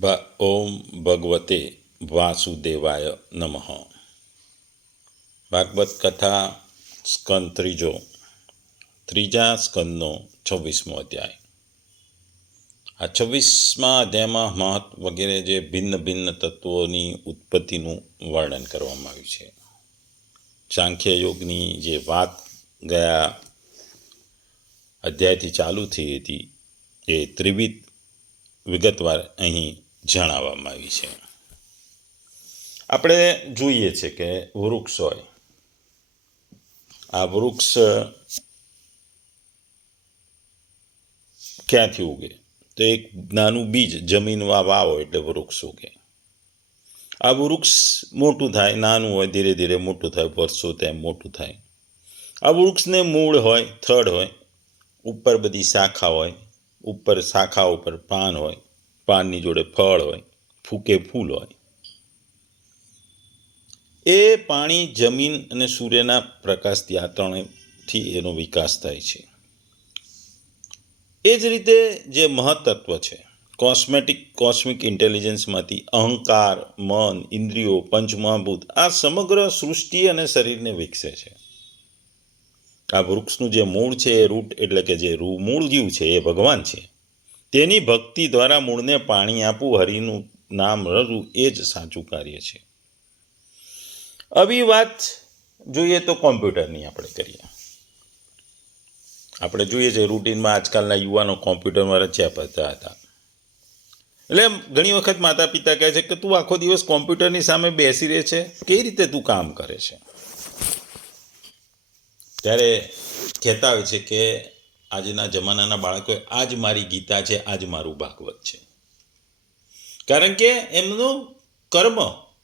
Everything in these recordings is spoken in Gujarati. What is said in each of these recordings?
ઓમ ભગવતે વાસુદેવાય નમઃ. ભાગવત કથા સ્કંદ ત્રીજા સ્કંદનો 26મો અધ્યાય. આ 26મા અધ્યાયમાં મહત વગેરે જે ભિન્ન ભિન્ન તત્વોની ઉત્પત્તિનું વર્ણન કરવામાં આવ્યું છે. સાંખ્ય યોગની જે વાત ગયા અધ્યાયથી ચાલુ થઈ હતી એ ત્રિવિધ વિગતવાર અહીં જણાવવામાં આવી છે. આપણે જોઈએ છે કે વૃક્ષ હોય, આ વૃક્ષ ક્યાંથી ઉગે? તો એક નાનું બીજ જમીનમાં વાવો એટલે વૃક્ષ ઉગે. આ વૃક્ષ મોટું થાય, નાનું હોય, ધીરે ધીરે મોટું થાય, વર્ષો તેમ મોટું થાય. આ વૃક્ષને મૂળ હોય, થડ હોય, ઉપર બધી શાખા હોય, ઉપર શાખા ઉપર પાન હોય, પાનની જોડે ફળ હોય, ફૂકે ફૂલ હોય. એ પાણી, જમીન અને સૂર્યના પ્રકાશથી આ ત્રણેયથી એનો વિકાસ થાય છે. એ જ રીતે જે મહત્તત્વ છે, કોસ્મિક ઇન્ટેલિજન્સમાંથી અહંકાર, મન, ઇન્દ્રિયો, પંચમહાભૂત આ સમગ્ર સૃષ્ટિ અને શરીરને વિકસે છે. આ વૃક્ષનું જે મૂળ છે એ રૂટ એટલે કે જે મૂળ જીવ છે એ ભગવાન છે. તેની ભક્તિ દ્વારા મૂળને પાણી આપવું, હરિનું નામ રડવું એ જ સાચું કાર્ય છે. આવી વાત જોઈએ તો કોમ્પ્યુટરની આપણે કરીએ. આપણે જોઈએ છે રૂટીનમાં આજકાલના યુવાનો કોમ્પ્યુટરમાં રચ્યા પડતા હતા. એટલે ઘણી વખત માતા પિતા કહે છે કે તું આખો દિવસ કોમ્પ્યુટરની સામે બેસી રહે છે, કઈ રીતે તું કામ કરે છે? ત્યારે કહેતા હોય છે કે આજના જમાનાના બાળકોએ આજ મારી ગીતા છે, આજ મારું ભાગવત છે. કારણ કે એમનું કર્મ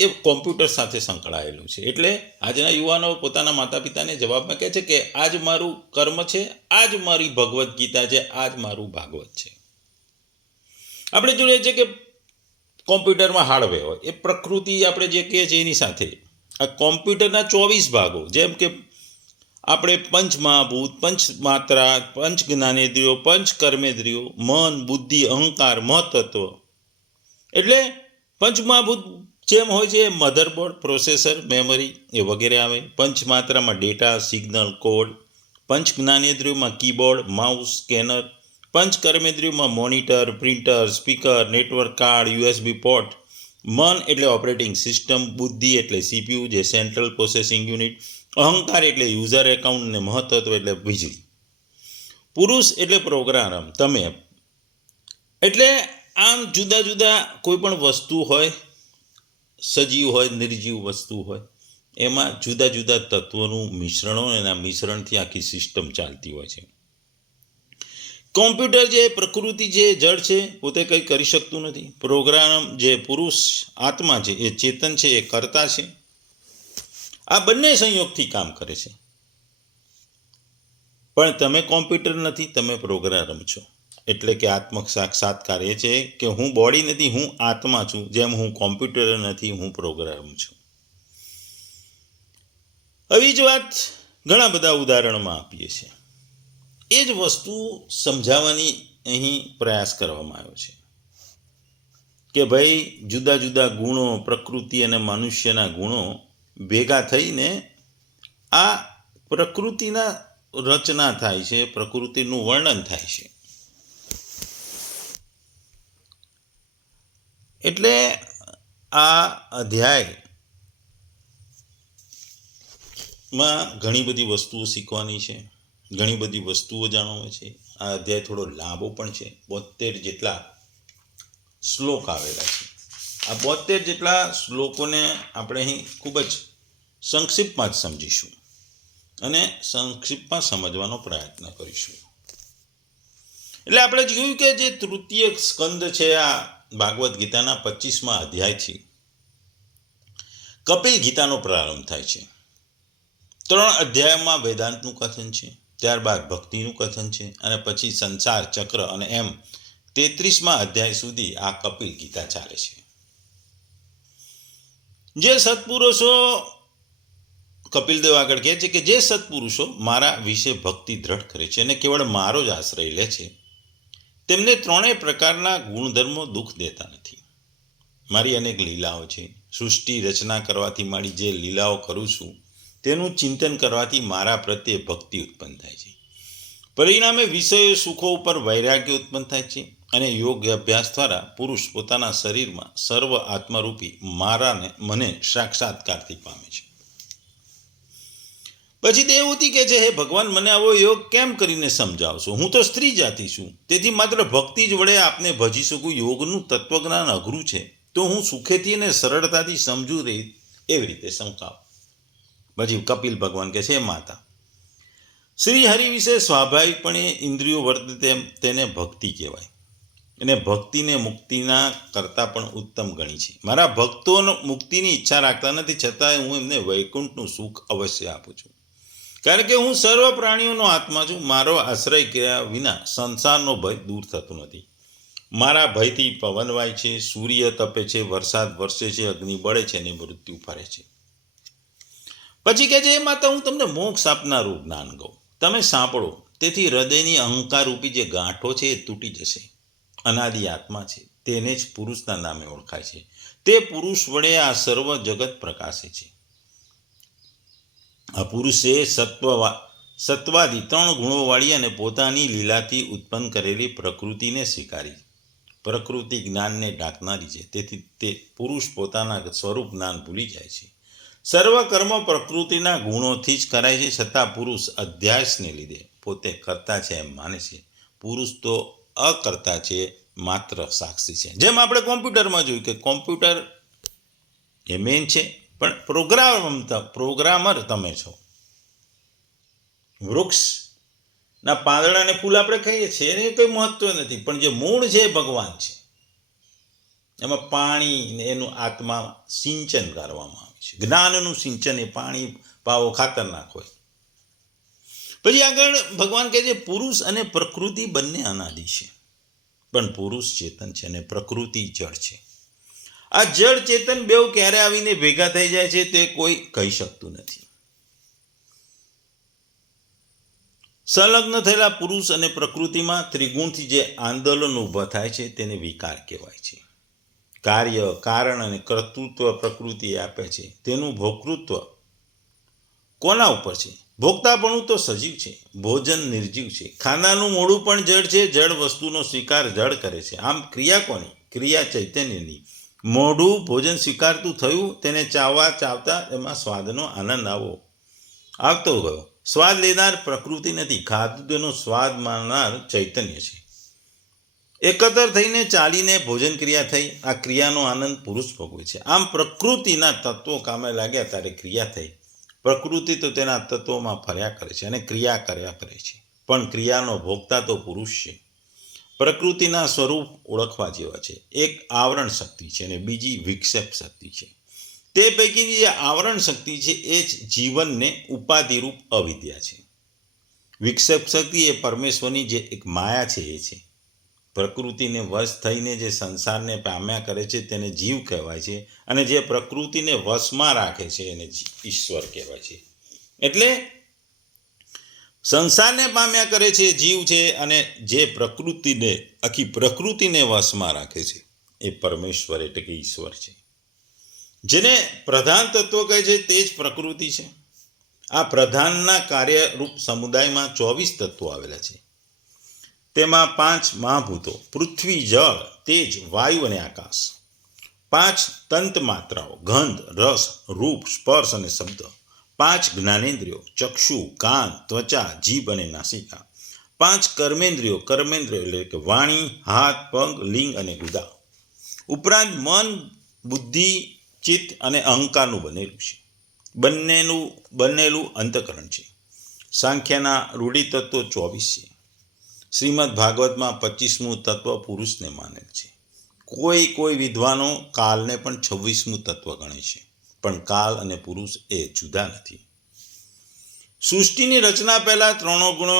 એ કોમ્પ્યુટર સાથે સંકળાયેલું છે. એટલે આજના યુવાનો પોતાના માતા પિતાને જવાબમાં કહે છે કે આજ મારું કર્મ છે, આજ મારી ભગવદ્ ગીતા છે, આજ મારું ભાગવત છે. આપણે જોઈએ છે કે કોમ્પ્યુટરમાં હાર્ડવેર હોય, એ પ્રકૃતિ આપણે જે કહીએ છીએ એની સાથે આ કોમ્પ્યુટરના 24 ભાગો, જેમ કે આપણે પંચમહાભૂત, પંચમાત્રા, પંચ જ્ઞાનેન્દ્રિયો, પંચ કર્મેન્દ્રિયો, મન, બુદ્ધિ, અહંકાર, મહત્તત્વ. એટલે પંચમહાભૂત જેમ હોય છે મધરબોર્ડ, પ્રોસેસર, મેમરી એ વગેરે આવે. પંચમાત્રામાં ડેટા, સિગ્નલ, કોડ. પંચ જ્ઞાનેન્દ્રિયોમાં કીબોર્ડ, માઉસ, સ્કેનર. પંચ કર્મેન્દ્રિયોમાં monitor, printer, speaker, network card, USB port. મન એટલે ઓપરેટિંગ સિસ્ટમ, બુદ્ધિ એટલે CPU જે સેન્ટ્રલ પ્રોસેસિંગ યુનિટ, અહંકાર એટલે યુઝર એકાઉન્ટ ને મહત્તત્વ એટલે વીજળી. પુરુષ એટલે પ્રોગ્રામ, તમે. એટલે આમ જુદા જુદા કોઈ પણ વસ્તુ હોય, સજીવ હોય, નિર્જીવ વસ્તુ હોય, એમાં જુદા જુદા તત્વોનું મિશ્રણો, એના મિશ્રણથી આખી સિસ્ટમ ચાલતી હોય છે. કોમ્પ્યુટર જે પ્રકૃતિ જે જળ છે, પોતે કંઈ કરી શકતું નથી. પ્રોગ્રામ જે પુરુષ આત્મા છે, એ ચેતન છે, એ કર્તા છે. આ બંને સંયોગથી કામ કરે છે. પણ તમે કોમ્પ્યુટર નથી, તમે પ્રોગ્રામ છો. એટલે કે આત્મક સાક્ષાત્કાર એ છે કે હું બોડી નથી, હું આત્મા છું. જેમ હું કોમ્પ્યુટર નથી, હું પ્રોગ્રામ છું. આવી જ વાત ઘણા બધા ઉદાહરણમાં આપીએ છીએ. એ જ વસ્તુ સમજાવવાની અહીં પ્રયાસ કરવામાં આવ્યો છે કે ભાઈ જુદા જુદા ગુણો, પ્રકૃતિ અને મનુષ્યના ગુણો ભેગા થઈને આ પ્રકૃતિના રચના થાય છે, પ્રકૃતિનું વર્ણન થાય છે. એટલે આ અધ્યાયમાં ઘણી બધી વસ્તુઓ શીખવાની છે, ઘણી બધી વસ્તુઓ જાણવાની છે. આ અધ્યાય થોડો લાંબો પણ છે. 72 જેટલા શ્લોક આવેલા છે. આ 72 જેટલા શ્લોકોને આપણે અહીં ખૂબ જ સંક્ષિપ્તમાં જ સમજીશું અને સંક્ષિપ્તમાં સમજવાનો પ્રયત્ન કરીશું. એટલે આપણે જોયું કે જે તૃતીય સ્કંદ છે આ ભાગવદ્ ગીતાના 25મા અધ્યાયથી કપિલ ગીતાનો પ્રારંભ થાય છે. 3 અધ્યાયમાં વેદાંતનું કથન છે, ત્યારબાદ ભક્તિનું કથન છે, અને પછી સંસાર ચક્ર, અને એમ 33મા અધ્યાય સુધી આ કપિલ ગીતા ચાલે છે. જે સત્પુરુષો, કપિલદેવ આગળ કહે છે કે જે સત્પુરુષો મારા વિશે ભક્તિ દ્રઢ કરે છે અને કેવળ મારો જ આશ્રય લે છે, તેમને ત્રણેય પ્રકારના ગુણધર્મો દુઃખ દેતા નથી. મારી અનેક લીલાઓ છે. સૃષ્ટિ રચના કરવાથી માંડી જે લીલાઓ કરું છું તેનું ચિંતન કરવાથી મારા પ્રત્યે ભક્તિ ઉત્પન્ન થાય છે. પરિણામે વિષયો સુખો ઉપર વૈરાગ્ય ઉત્પન્ન થાય છે અને યોગ અભ્યાસ દ્વારા પુરુષ પોતાના શરીરમાં સર્વ આત્મરૂપી મારાને મને સાક્ષાત્કારથી પામે છે. પછી દેવહૂતિ કહે છે, હે ભગવાન, મને આવો યોગ કેમ કરીને સમજાવશો? હું તો સ્ત્રી જાતિ છું, તેથી માત્ર ભક્તિ જ વડે આપને ભજી શકું. યોગનું તત્વજ્ઞાન અઘરું છે, તો હું સુખેથી અને સરળતાથી સમજુ એવી રીતે સમજાવ. પછી કપિલ ભગવાન કહે છે, માતા, શ્રી હરિ વિશે સ્વાભાવિકપણે ઇન્દ્રિયો વર્તે તેમ તેને ભક્તિ કહેવાય અને ભક્તિને મુક્તિના કરતાં પણ ઉત્તમ ગણી છે. મારા ભક્તો મુક્તિની ઈચ્છા રાખતા નથી, છતાં હું એમને વૈકુંઠનું સુખ અવશ્ય આપું છું, કારણ કે હું સર્વ પ્રાણીઓનો આત્મા છું. મારો આશ્રય કર્યા વિના સંસારનો ભય દૂર થતો નથી. મારા ભયથી પવન વાય છે, સૂર્ય તપે છે, વરસાદ વરસે છે, અગ્નિ બળે છે અને મૃત્યુ ફરે છે. પછી કહે છે, એ માતા, હું તમને મોક્ષ આપનારું જ્ઞાન કહું, તમે સાંભળો. તેથી હૃદયની અહંકાર રૂપી જે ગાંઠો છે એ તૂટી જશે. અનાદિ આત્મા છે, તેને જ પુરુષના નામે ઓળખાય છે. તે પુરુષ વડે આ સર્વ જગત પ્રકાશે છે. આ પુરુષે સત્વાદી 3 ગુણોવાળી અને પોતાની લીલાથી ઉત્પન્ન કરેલી પ્રકૃતિને સ્વીકારી. પ્રકૃતિ જ્ઞાનને ઢાંકનારી છે, તેથી તે પુરુષ પોતાના સ્વરૂપ જ્ઞાન ભૂલી જાય છે. સર્વ કર્મ પ્રકૃતિના ગુણોથી જ કરાય છે, છતાં પુરુષ અધ્યાસને લીધે પોતે કરતા છે એમ માને છે. પુરુષ તો અકર્તા છે, માત્ર સાક્ષી છે. જેમ આપણે કોમ્પ્યુટરમાં જોયું કે કોમ્પ્યુટર એ મેન છે, પણ પ્રોગ્રામર તમે છો. વૃક્ષના પાંદડાને ફૂલ આપણે કહીએ છીએ, એને કંઈ મહત્વ નથી, પણ જે મૂળ છે એ ભગવાન છે. એમાં પાણી એનું આત્મા સિંચન કરવામાં આવે છે. જ્ઞાનનું સિંચન એ પાણી પાવો, ખાતર નાખો. પછી આગળ ભગવાન કહે છે, પુરુષ અને પ્રકૃતિ બંને અનાદિ છે, પણ પુરુષ ચેતન છે અને પ્રકૃતિ જળ છે. આ જળ ચેતન બેઉ ક્યારે આવીને ભેગા થઈ જાય છે તે કોઈ કહી શકતું નથી. સંલગ્ન થયેલા પુરુષ અને પ્રકૃતિમાં ત્રિગુણથી જે આંદોલન ઊભા થાય છે તેને વિકાર કહેવાય છે. કાર્ય, કારણ અને કર્તૃત્વ પ્રકૃતિ આપે છે. તેનું ભોક્તૃત્વ કોના ઉપર છે? ભોગતાપણું તો સજીવ છે, ભોજન નિર્જીવ છે. ખાનાનું મોઢું પણ જળ છે, જળ વસ્તુનો સ્વીકાર જળ કરે છે. આમ ક્રિયા કોની? ક્રિયા ચૈતન્યની. મોઢું ભોજન સ્વીકારતું થયું, તેને ચાવતા એમાં સ્વાદનો આનંદ આવતો ગયો. સ્વાદ લેનાર પ્રકૃતિ નથી, ખાધું તેનો સ્વાદ માણનાર ચૈતન્ય છે. એકત્ર થઈને ચાલીને ભોજન ક્રિયા થઈ, આ ક્રિયાનો આનંદ પુરુષ ભોગવે છે. આમ પ્રકૃતિના તત્વો કામે લાગ્યા ત્યારે ક્રિયા થઈ. પ્રકૃતિ તો તેના તત્વોમાં ફર્યા કરે છે અને ક્રિયા કર્યા કરે છે, પણ ક્રિયાનો ભોગતા તો પુરુષ છે. પ્રકૃતિના સ્વરૂપ ઓળખવા જેવા છે. એક આવરણ શક્તિ છે અને બીજી વિક્ષેપ શક્તિ છે. તે પૈકીની જે આવરણ શક્તિ છે એ જ જીવનને ઉપાધિરૂપ અવિદ્યા છે. વિક્ષેપ શક્તિ એ પરમેશ્વરની જે એક માયા છે એ છે. પ્રકૃતિને વશ થઈને જે સંસારને પામ્યા કરે છે તેને જીવ કહેવાય છે, અને જે પ્રકૃતિને વશમાં રાખે છે એને ઈશ્વર કહેવાય છે. એટલે સંસારને પામ્યા કરે છે જીવ છે, અને જે પ્રકૃતિને આખી પ્રકૃતિને વશમાં રાખે છે એ પરમેશ્વર એટલે કે ઈશ્વર છે. જેને પ્રધાન તત્વ કહે છે તે જ પ્રકૃતિ છે. આ પ્રધાનના કાર્યરૂપ સમુદાયમાં 24 તત્વો આવેલા છે. તેમાં 5 મહાભૂતો, પૃથ્વી, જળ, તેજ, વાયુ અને આકાશ. 5 તંત માત્રાઓ, ગંધ, રસ, રૂપ, સ્પર્શ અને શબ્દ. 5 જ્ઞાનેન્દ્રિયો, ચક્ષુ, કાન, ત્વચા, જીભ અને નાસિકા. 5 કર્મેન્દ્રિયો એટલે કે વાણી, હાથ, પગ, લિંગ અને ગુદા. ઉપરાંત મન, બુદ્ધિ, ચિત્ત અને અહંકારનું બનેલું છે. બનેલું અંતઃકરણ છે. સાંખ્યના રૂઢિતત્વો 24 છે. શ્રીમદ ભાગવતમાં 25મું તત્વ પુરુષને માનેલ છે. કોઈ વિદ્વાનો કાલને પણ 26મું તત્વ ગણે છે, પણ કાલ અને પુરુષ એ જુદા નથી. સૃષ્ટિની રચના પહેલાં 3 ગુણો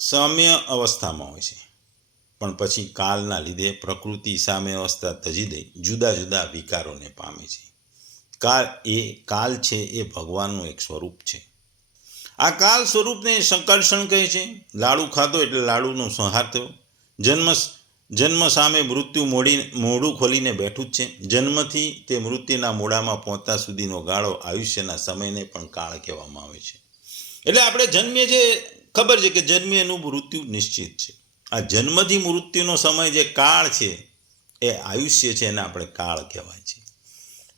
સામ્ય અવસ્થામાં હોય છે, પણ પછી કાલના લીધે પ્રકૃતિ સામે અવસ્થા તજી દઈ જુદા જુદા વિકારોને પામે છે. કાલ છે એ ભગવાનનું એક સ્વરૂપ છે. આ કાલ સ્વરૂપને સંકર્ષણ કહે છે. લાડુ ખાધો એટલે લાડુનો સંહાર થયો. જન્મ સામે મૃત્યુ મોઢું ખોલીને બેઠું જ છે. જન્મથી તે મૃત્યુના મોઢામાં પહોંચતા સુધીનો ગાળો આયુષ્યના સમયને પણ કાળ કહેવામાં આવે છે. એટલે આપણે જન્મીએ જે ખબર છે કે જન્મીએ એનું મૃત્યુ નિશ્ચિત છે. આ જન્મથી મૃત્યુનો સમય જે કાળ છે એ આયુષ્ય છે, એને આપણે કાળ કહેવાય છે.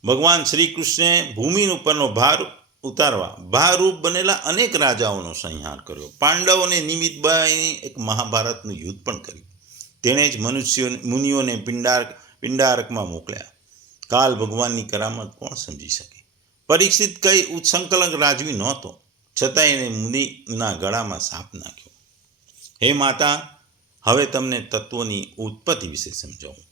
ભગવાન શ્રી કૃષ્ણે ભૂમિ ઉપરનો ભાર ઉતારવા ભારરૂપ બનેલા અનેક રાજાઓનો સંહાર કર્યો. પાંડવોને નિમિત્ત બનાવીને એક મહાભારતનું યુદ્ધ પણ કર્યું. તેણે જ મુનિઓને પિંડારકમાં મોકલ્યા. કાલ ભગવાનની કરામત કોણ સમજી શકે? પરીક્ષિત કઈ ઉત્સંકલક રાજવી નહોતો, છતાં એને મુનિના ગળામાં સાપ નાખ્યો. હે માતા, હવે તમને તત્વોની ઉત્પત્તિ વિશે સમજાવું.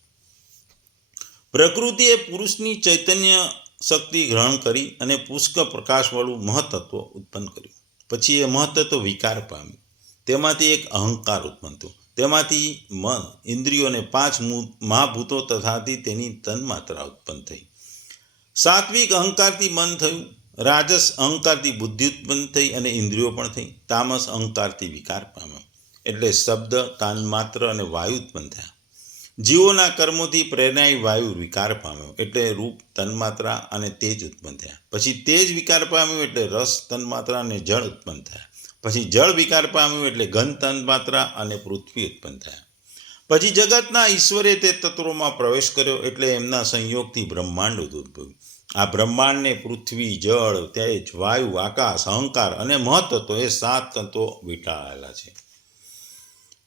પ્રકૃતિએ પુરુષની ચૈતન્ય શક્તિ ગ્રહણ કરી અને પુષ્કળ પ્રકાશવાળું મહત્તત્વ ઉત્પન્ન કર્યું. પછી એ મહત્તત્વ વિકાર પામ્યું. તેમાંથી એક અહંકાર ઉત્પન્ન થયો. તેમાંથી મન, ઇન્દ્રિયો અને 5 મહાભૂતો તથાથી તેની તન્માત્રા ઉત્પન્ન થઈ. સાત્વિક અહંકારથી મન થયું, રાજસ અહંકારથી બુદ્ધિ ઉત્પન્ન થઈ અને ઇન્દ્રિયો પણ થઈ. તામસ અહંકારથી વિકાર પામ્યો, એટલે શબ્દ, તન્માત્ર અને વાયુ ઉત્પન્ન થયા. જીવોના કર્મોથી પ્રેરણાઈ વાયુ વિકાર પામ્યો, એટલે રૂપ, તન્માત્રા અને તેજ ઉત્પન્ન થયા. પછી તેજ વિકાર પામ્યું, એટલે રસ, તન્માત્રા અને જળ ઉત્પન્ન થયા. પછી જળ વિકાર પામ્યું, એટલે ઘન, તન્માત્રા અને પૃથ્વી ઉત્પન્ન થયા. પછી જગતના ઈશ્વરે તે તત્વોમાં પ્રવેશ કર્યો, એટલે એમના સંયોગથી બ્રહ્માંડ ઉદ્ભવ્યું. આ બ્રહ્માંડને પૃથ્વી, જળ, તેજ, વાયુ, આકાશ, અહંકાર અને મહત્તત્વ એ 7 તત્વો વીંટાળેલા છે.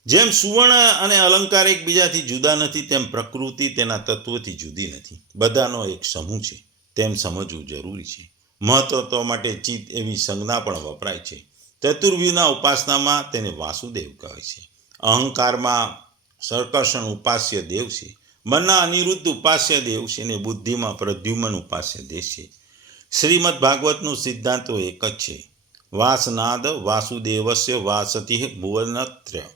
જેમ સુવર્ણ અને અલંકાર એકબીજાથી જુદા નથી, તેમ પ્રકૃતિ તેના તત્વોથી જુદી નથી. બધાનો એક સમૂહ છે, તેમ સમજવું જરૂરી છે. મહત્તત્વ માટે ચિત્ત એવી સંજ્ઞા પણ વપરાય છે. ચતુર્વ્યુહના ઉપાસનામાં તેને વાસુદેવ કહે છે. અહંકારમાં સંકર્ષણ ઉપાસ્ય દેવ છે. મનના અનિરુદ્ધ ઉપાસ્ય દેવ છે અને બુદ્ધિમાં પ્રદ્યુમન ઉપાસ્ય દેવ છે. શ્રીમદ ભાગવતનું સિદ્ધાંતો એક જ છે. વાસનાદ વાસુદેવસ્ય વાસતિ ભુવનત્ર્ય.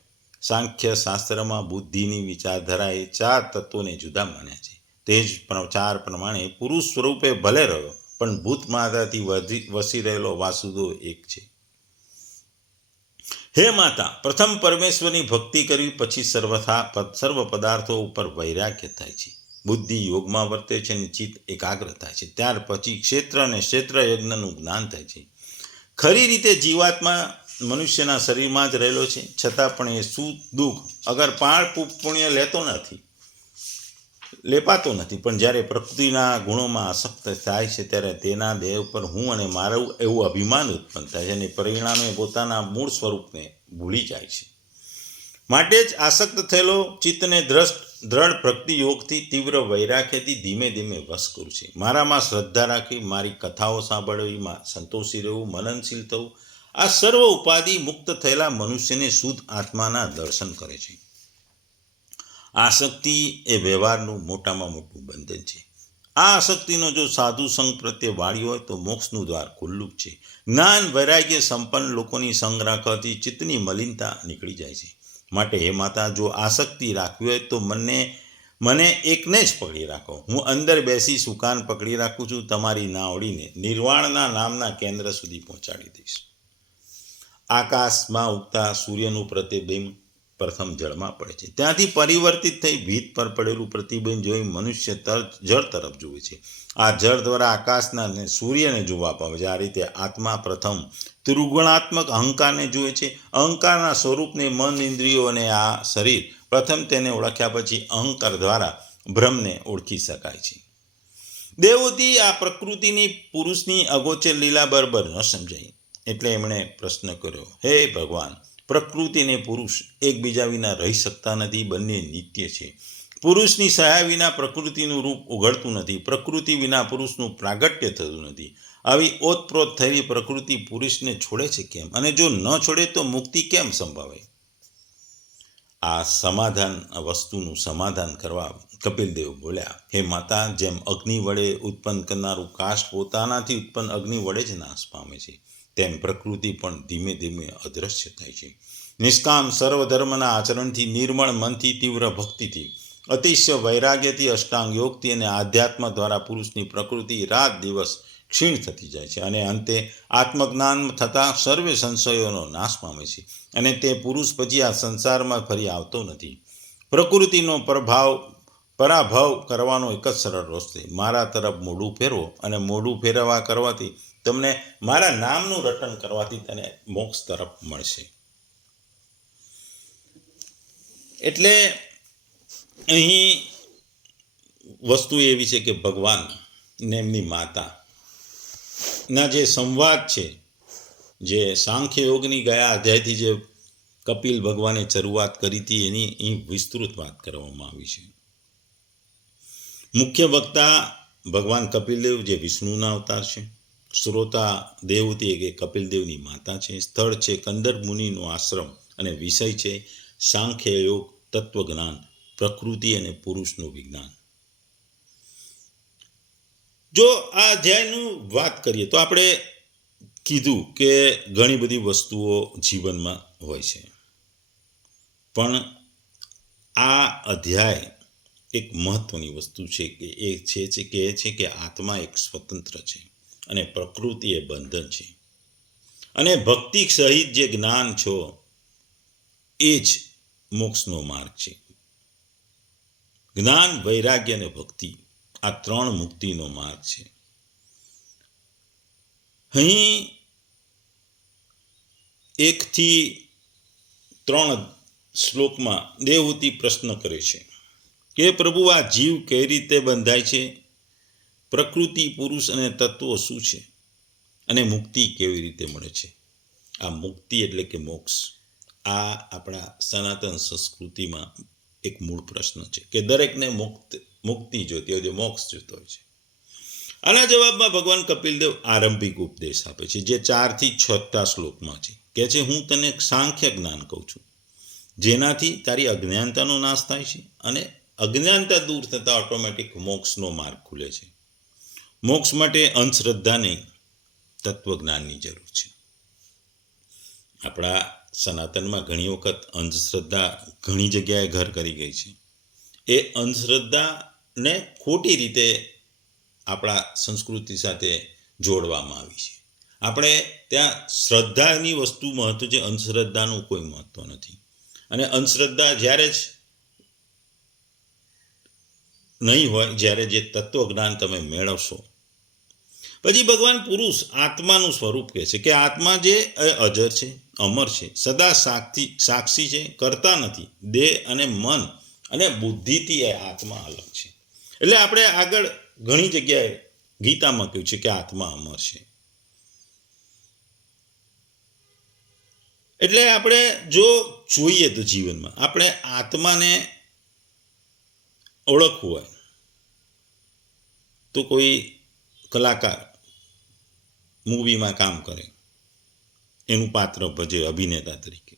સાંખ્ય શાસ્ત્રમાં બુદ્ધિની વિચારધારાએ 4 તત્વોને જુદા માન્યા છે. તે જ પ્રચાર પ્રમાણે પુરુષ સ્વરૂપે ભલે રહ્યો, પણ ભૂત માતાથી વસી રહેલો વાસુદેવ એક છે. હે માતા, પ્રથમ પરમેશ્વરની ભક્તિ કરવી, પછી સર્વ પદાર્થો ઉપર વૈરાગ્ય થાય છે. બુદ્ધિ યોગમાં વર્તે છે અને ચિત્ત એકાગ્ર થાય છે. ત્યાર પછી ક્ષેત્ર અને ક્ષેત્ર યજ્ઞનું જ્ઞાન થાય છે. ખરી રીતે જીવાત્મા મનુષ્યના શરીરમાં જ રહેલો છે, છતાં પણ એ સુખ દુઃખ અગર પુણ્ય લેપાતો નથી. પણ જ્યારે પ્રકૃતિના ગુણોમાં આસક્ત થાય છે, ત્યારે તેના દેહ ઉપર હું અને મારું એવું અભિમાન ઉત્પન્ન થાય છે અને પરિણામે પોતાના મૂળ સ્વરૂપને ભૂલી જાય છે. માટે જ આસક્ત થયેલો ચિત્તને દ્રઢ ભક્તિ યોગથી, તીવ્ર વૈરાગ્યથી ધીમે ધીમે વશ કરું છે. મારામાં શ્રદ્ધા રાખવી, મારી કથાઓ સાંભળવીમાં સંતોષી રહેવું, મનનશીલ થવું, આ સર્વ ઉપાધિ મુક્ત થયેલા મનુષ્યને શુદ્ધ આત્માના દર્શન કરે છે. આસક્તિ એ વ્યવહારનું મોટામાં મોટું બંધન છે. આ આસક્તિનો જો સાધુ સંઘ પ્રત્યે વાળી હોય તો મોક્ષનું દ્વાર ખુલ્લું જ છે. જ્ઞાન વૈરાગ્ય સંપન્ન લોકોની સંગ રાખવાથી ચિત્તની મલિનતા નીકળી જાય છે. માટે હે માતા, જો આસક્તિ રાખવી હોય તો મને એકને જ પકડી રાખો. હું અંદર બેસી સુકાન પકડી રાખું છું. તમારી નાવડીને નિર્વાણના નામના કેન્દ્ર સુધી પહોંચાડી દઈશ. આકાશમાં ઉગતા સૂર્યનું પ્રતિબિંબ પ્રથમ જળમાં પડે છે. ત્યાંથી પરિવર્તિત થઈ ભીત પર પડેલું પ્રતિબિંબ જોઈ મનુષ્ય જળ તરફ જુએ છે. આ જળ દ્વારા આકાશના અને સૂર્યને જોવા પામે છે. આ રીતે આત્મા પ્રથમ ત્રિગુણાત્મક અહંકારને જુએ છે. અહંકારના સ્વરૂપને મન, ઇન્દ્રિયો અને આ શરીર પ્રથમ તેને ઓળખ્યા પછી અહંકાર દ્વારા બ્રહ્મને ઓળખી શકાય છે. દેવોથી આ પ્રકૃતિની પુરુષની અગોચર લીલા બરાબર ન સમજાઈ, એટલે એમણે પ્રશ્ન કર્યો, હે ભગવાન, પ્રકૃતિ અને પુરુષ એકબીજા વિના રહી શકતા નથી. બંને નિત્ય છે. પુરુષની સહાય વિના પ્રકૃતિનું રૂપ ઉઘડતું નથી. પ્રકૃતિ વિના પુરુષનું પ્રાગટ્ય થતું નથી. આવી ઓતપ્રોત થયેલી પ્રકૃતિ પુરુષને છોડે છે કેમ? અને જો ન છોડે તો મુક્તિ કેમ સંભવે? આ વસ્તુનું સમાધાન કરવા કપિલદેવ બોલ્યા, હે માતા, જેમ અગ્નિ વડે ઉત્પન્ન કરનારું કાષ્ઠ પોતાનાથી ઉત્પન્ન અગ્નિ વડે જ નાશ પામે છે, તેમ પ્રકૃતિ પણ ધીમે ધીમે અદૃશ્ય થાય છે. નિષ્કામ સર્વધર્મના આચરણથી, નિર્મળ મનથી, તીવ્ર ભક્તિથી, અતિશય વૈરાગ્યથી, અષ્ટાંગ યોગથી અને આધ્યાત્મ દ્વારા પુરુષની પ્રકૃતિ રાત દિવસ ક્ષીણ થતી જાય છે અને અંતે આત્મજ્ઞાન થતાં સર્વે સંશયોનો નાશ પામે છે અને તે પુરુષ પછી આ સંસારમાં ફરી આવતો નથી. પ્રકૃતિનો પરાભવ કરવાનો એક જ સરળ રસ્તો છે, મારા તરફ મોઢું ફેરવો, અને મોઢું ફેરવવા કરવાથી તમને મારા નામનું રટન કરવાથી તને મોક્ષ તરફ મળશે. એટલે અહીં વસ્તુ એવી છે કે ભગવાન ને એમની માતાના જે સંવાદ છે, જે સાંખ્ય યોગની ગયા અધ્યાયથી જે કપિલ ભગવાને શરૂઆત કરી હતી એની અહીં વિસ્તૃત વાત કરવામાં આવી છે. મુખ્ય વક્તા ભગવાન કપિલદેવ જે વિષ્ણુના અવતાર છે, શ્રોતા દેવતી કે કપિલદેવની માતા છે, સ્થળ છે કંદર મુનિનો આશ્રમ, અને વિષય છે સાંખ્ય યોગ, તત્વજ્ઞાન, પ્રકૃતિ અને પુરુષનું વિજ્ઞાન. જો આ અધ્યાયનું વાત કરીએ તો આપણે કીધું કે ઘણી બધી વસ્તુઓ જીવનમાં હોય છે, પણ આ અધ્યાય એક મહત્વની વસ્તુ છે કે એ છે કે આત્મા એક સ્વતંત્ર છે અને પ્રકૃતિ એ બંધન છે, અને ભક્તિ સહિત જે જ્ઞાન છો એ જ મોક્ષનો માર્ગ છે. જ્ઞાન, વૈરાગ્ય અને ભક્તિ આ ત્રણ મુક્તિનો માર્ગ છે. અહીં 1 થી 3 શ્લોકમાં દેવહૂતિ પ્રશ્ન કરે છે કે પ્રભુ, આ જીવ કઈ રીતે બંધાય છે, પ્રકૃતિ, પુરુષ અને તત્વો શું છે, અને મુક્તિ કેવી રીતે મળે છે. આ મુક્તિ એટલે કે મોક્ષ, આ આપણા સનાતન સંસ્કૃતિમાં એક મૂળ પ્રશ્ન છે કે દરેકને મુક્તિ જોતી હોય છે, મોક્ષ જોતો હોય છે. આના જવાબમાં ભગવાન કપિલદેવ આરંભિક ઉપદેશ આપે છે, જે 4 થી 6 શ્લોકમાં છે. કહે છે, હું તને સાંખ્ય જ્ઞાન કહું છું, જેનાથી તારી અજ્ઞાનતાનો નાશ થાય છે, અને અજ્ઞાનતા દૂર થતાં ઓટોમેટિક મોક્ષનો માર્ગ ખુલે છે. મોક્ષ માટે અંધશ્રદ્ધા નહીં, તત્વજ્ઞાનની જરૂર છે. આપણા સનાતનમાં ઘણી વખત અંધશ્રદ્ધા ઘણી જગ્યાએ ઘર કરી ગઈ છે. એ અંધશ્રદ્ધાને ખોટી રીતે આપણા સંસ્કૃતિ સાથે જોડવામાં આવી છે. આપણે ત્યાં શ્રદ્ધાની વસ્તુ મહત્વ છે, અંધશ્રદ્ધાનું કોઈ મહત્વ નથી. અને અંધશ્રદ્ધા જ્યારે જ નહીં હોય જ્યારે જે તત્વજ્ઞાન તમે મેળવશો. પછી ભગવાન પુરુષ આત્માનું સ્વરૂપ કહે છે કે આત્મા જે અજર છે, અમર છે, સદા સાક્ષી છે, કરતા નથી. દેહ અને મન અને બુદ્ધિથી એ આત્મા અલગ છે. એટલે આપણે આગળ ઘણી જગ્યાએ ગીતામાં કહ્યું છે કે આત્મા અમર છે. એટલે આપણે જો જોઈએ તો જીવનમાં આપણે આત્માને ઓળખવું હોય તો કોઈ કલાકાર મૂવીમાં કામ કરે, એનું પાત્ર ભજવે અભિનેતા તરીકે,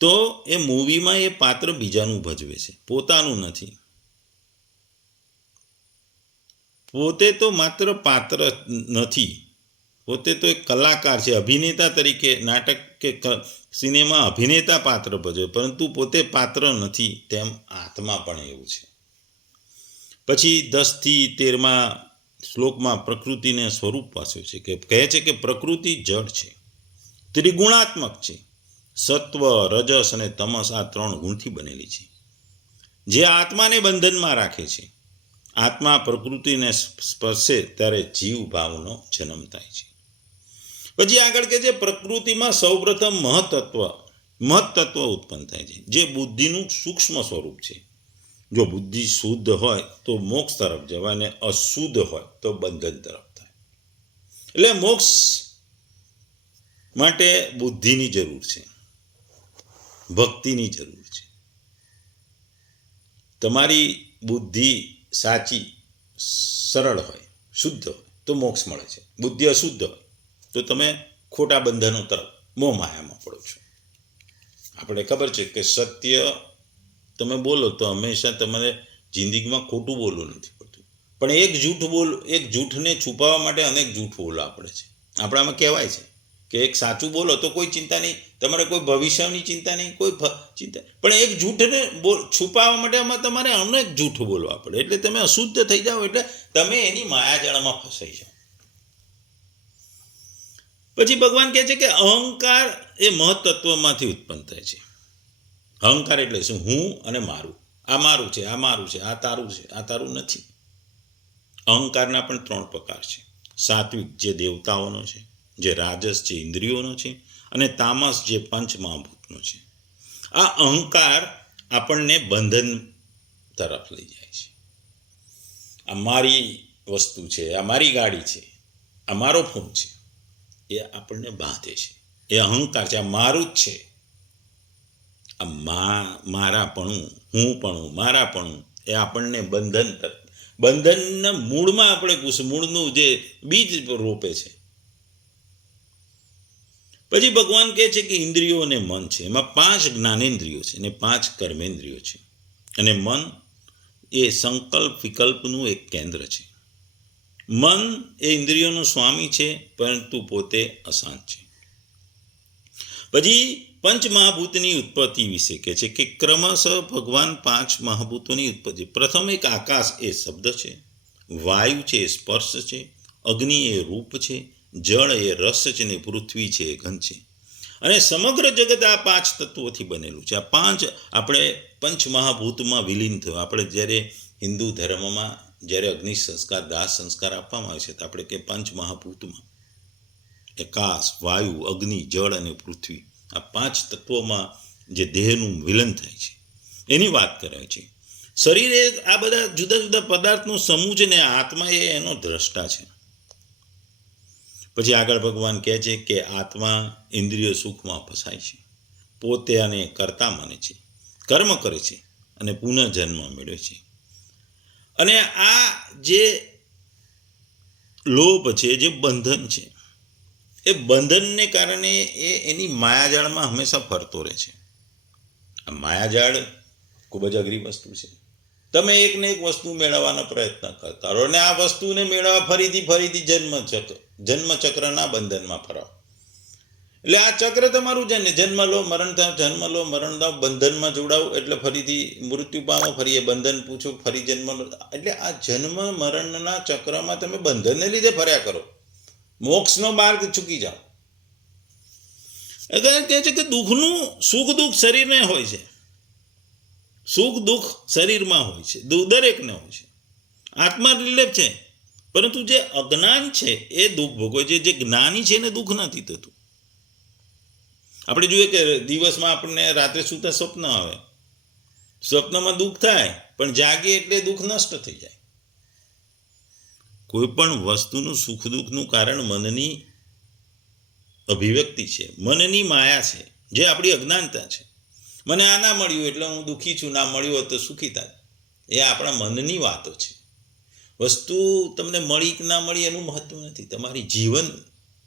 તો એ મૂવીમાં એ પાત્ર બીજાનું ભજવે છે, પોતાનું નથી. પોતે તો માત્ર પાત્ર નથી, પોતે તો એક કલાકાર છે, અભિનેતા તરીકે નાટક કે સિનેમા અભિનેતા પાત્ર ભજવે, પરંતુ પોતે પાત્ર નથી. તેમ આત્મા પણ એવું છે. પછી 10 થી 13 શ્લોકમાં પ્રકૃતિને સ્વરૂપ પાછું છે કે કહે છે કે પ્રકૃતિ જળ છે, ત્રિગુણાત્મક છે, સત્વ, રજસ અને તમસ આ 3 ગુણથી બનેલી છે, જે આત્માને બંધનમાં રાખે છે. આત્મા પ્રકૃતિને સ્પર્શે ત્યારે જીવ ભાવનો જન્મ થાય છે. પછી આગળ કે છે પ્રકૃતિમાં સૌપ્રથમ મહત્તત્વ ઉત્પન્ન થાય છે, જે બુદ્ધિનું સૂક્ષ્મ સ્વરૂપ છે. જો બુદ્ધિ શુદ્ધ હોય તો મોક્ષ તરફ જવાય, અને અશુદ્ધ હોય તો બંધન તરફ થાય. એટલે મોક્ષ માટે બુદ્ધિની જરૂર છે, ભક્તિની જરૂર છે. તમારી બુદ્ધિ સાચી, સરળ હોય, શુદ્ધ હોય તો મોક્ષ મળે છે. બુદ્ધિ અશુદ્ધ હોય તો તમે ખોટા બંધનો તરફ મોહ માયામાં પડો છો. આપણે ખબર છે કે સત્ય તમે બોલો તો હંમેશા તમારે જિંદગીમાં ખોટું બોલવું નથી પડતું, પણ એક જૂઠને છુપાવવા માટે અનેક જૂઠ બોલવા પડે છે. આપણામાં કહેવાય છે કે એક સાચું બોલો તો કોઈ ચિંતા નહીં, તમારે કોઈ ભવિષ્યની ચિંતા નહીં, કોઈ ચિંતા, પણ એક જૂઠને છુપાવવા માટે આમાં તમારે અનેક જૂઠ બોલવા પડે. એટલે તમે અશુદ્ધ થઈ જાઓ, એટલે તમે એની માયાજાળમાં ફસાઈ જાઓ. પછી ભગવાન કહે છે કે અહંકાર એ મહત્તત્વમાંથી ઉત્પન્ન થાય છે. અહંકાર એટલે શું? હું અને મારું. આ મારું છે, આ મારું છે, આ તારું છે, આ તારું નથી. અહંકારના પણ 3 પ્રકાર છે. સાત્વિક જે દેવતાઓનો છે, જે રાજસ જે ઇન્દ્રિયોનો છે, અને તામસ જે પંચ મહાભૂતનો છે. આ અહંકાર આપણને બંધન તરફ લઈ જાય છે. આ મારી વસ્તુ છે, આ મારી ગાડી છે, આ મારો ફોન છે, એ આપણને બાંધે છે. એ અહંકાર છે, આ મારું જ છે. આ મારાપણું, હુંપણું, મારાપણું એ આપણને બંધનના મૂળમાં આપણે મૂળનું જે બીજ રોપે છે. પછી ભગવાન કહે છે કે ઇન્દ્રિયો અને મન છે, એમાં 5 જ્ઞાનેન્દ્રિયો છે અને 5 કર્મેન્દ્રિયો છે. અને મન એ સંકલ્પ વિકલ્પનું એક કેન્દ્ર છે. મન એ ઇન્દ્રિયોનો સ્વામી છે, પરંતુ પોતે અશાંત છે. પછી પંચમહાભૂતની ઉત્પત્તિ વિશે કહે છે કે ક્રમશઃ ભગવાન 5 મહાભૂતોની ઉત્પત્તિ. પ્રથમ એક આકાશ એ શબ્દ છે, વાયુ છે એ સ્પર્શ છે, અગ્નિ એ રૂપ છે, જળ એ રસ છે, અને પૃથ્વી છે એ ગંધ છે. અને સમગ્ર જગત આ 5 તત્વોથી બનેલું છે. આ 5 આપણે પંચમહાભૂતમાં વિલીન થયું. આપણે જ્યારે હિન્દુ ધર્મમાં જ્યારે અગ્નિ સંસ્કાર, દાહ સંસ્કાર આપવામાં આવે છે, તો આપણે કે પંચમહાભૂતમાં આકાશ, વાયુ, અગ્નિ, જળ અને પૃથ્વી, આ 5 તત્વોમાં જે દેહનું મિલન થાય છે એની વાત કરાય છે. શરીર એ આ બધા જુદા જુદા પદાર્થનો સમૂહ છે ને આત્મા એ એનો દ્રષ્ટા છે. પછી આગળ ભગવાન કહે છે કે આત્મા ઇન્દ્રિય સુખમાં ફસાય છે, પોતે આને કર્તા માને છે, કર્મ કરે છે અને પુનઃજન્મ મેળવે છે. અને આ જે લોભ છે, જે બંધન છે, એ બંધનને કારણે એ એની માયાજાળમાં હંમેશા ફરતો રહે છે. આ માયાજાળ ખૂબ જ અઘરી વસ્તુ છે. તમે એકને એક વસ્તુ મેળવવાનો પ્રયત્ન કરતા રહો અને આ વસ્તુને મેળવવા ફરીથી જન્મચક્રના બંધનમાં ફરાવો. એટલે આ ચક્ર તમારું છે ને, જન્મ લો મરણ થાવ, જન્મ લો મરણ થાવ, બંધનમાં જોડાવ એટલે ફરીથી મૃત્યુ પામો, ફરી એ બંધન પૂછો, ફરી જન્મ લો. એટલે આ જન્મ મરણના ચક્રમાં તમે બંધનને લીધે ફર્યા કરો, મોક્ષનો માર્ગ ચૂકી જાઓ. એટલે કહે છે કે દુઃખનું સુખ દુઃખ શરીરને હોય છે, સુખ દુઃખ શરીરમાં હોય છે, દરેકને હોય છે. આત્મા નિર્લેપ છે, પરંતુ જે અજ્ઞાન છે એ દુઃખ ભોગવે છે. જે જ્ઞાની છે એને દુઃખ નથી થતું. આપણે જોઈએ કે દિવસમાં આપણને રાત્રે સૂતા સ્વપ્ન આવે, સ્વપ્નમાં દુઃખ થાય, પણ જાગીએ એટલે દુઃખ નષ્ટ થઈ જાય. કોઈ પણ વસ્તુનું સુખ દુઃખનું કારણ મનની અભિવ્યક્તિ છે, મનની માયા છે, જે આપણી અજ્ઞાનતા છે. મને આ ના મળ્યું એટલે હું દુઃખી છું, ના મળ્યું હોય તો સુખી થાય. એ આપણા મનની વાતો છે. વસ્તુ તમને મળી કે ના મળી એનું મહત્વ નથી. તમારી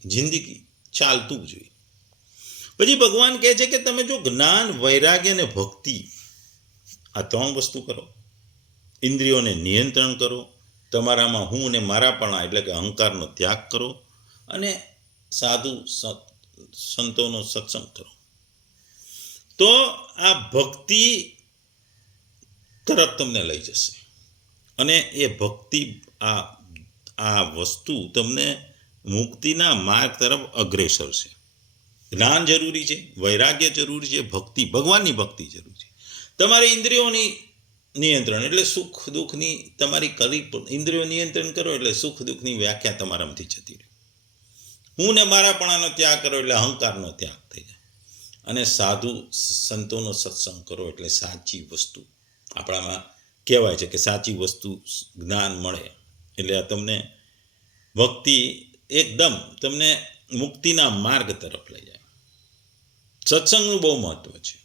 જિંદગી ચાલતું જોઈએ. પછી ભગવાન કહે છે કે તમે જો જ્ઞાન, વૈરાગ્ય અને ભક્તિ આ 3 વસ્તુ કરો, ઇન્દ્રિયોને નિયંત્રણ કરો, તમારામાં હું અને મારાપણા એટલે કે અહંકારનો ત્યાગ કરો, અને સાધુ સંતોનો સત્સંગ કરો, તો આ ભક્તિ તરફ તમને લઈ જશે. અને એ ભક્તિ આ વસ્તુ તમને મુક્તિના માર્ગ તરફ અગ્રેસર છે. જ્ઞાન જરૂરી છે, વૈરાગ્ય જરૂરી છે, ભક્તિ, ભગવાનની ભક્તિ જરૂરી છે. તમારી ઇન્દ્રિયોની નિયંત્રણ એટલે સુખ દુઃખની તમારી ઇન્દ્રિયો નિયંત્રણ કરો એટલે સુખ દુઃખની વ્યાખ્યા તમારામાંથી જતી રહે. હું ને મારાપણાનો ત્યાગ કરો એટલે અહંકારનો ત્યાગ થઈ જાય. અને સાધુ સંતોનો સત્સંગ કરો એટલે સાચી વસ્તુ આપણામાં કહેવાય છે કે સાચી વસ્તુ જ્ઞાન મળે એટલે આ તમને ભક્તિ એકદમ તમને મુક્તિના માર્ગ તરફ લઈ જાય. સત્સંગનું બહુ મહત્વ છે.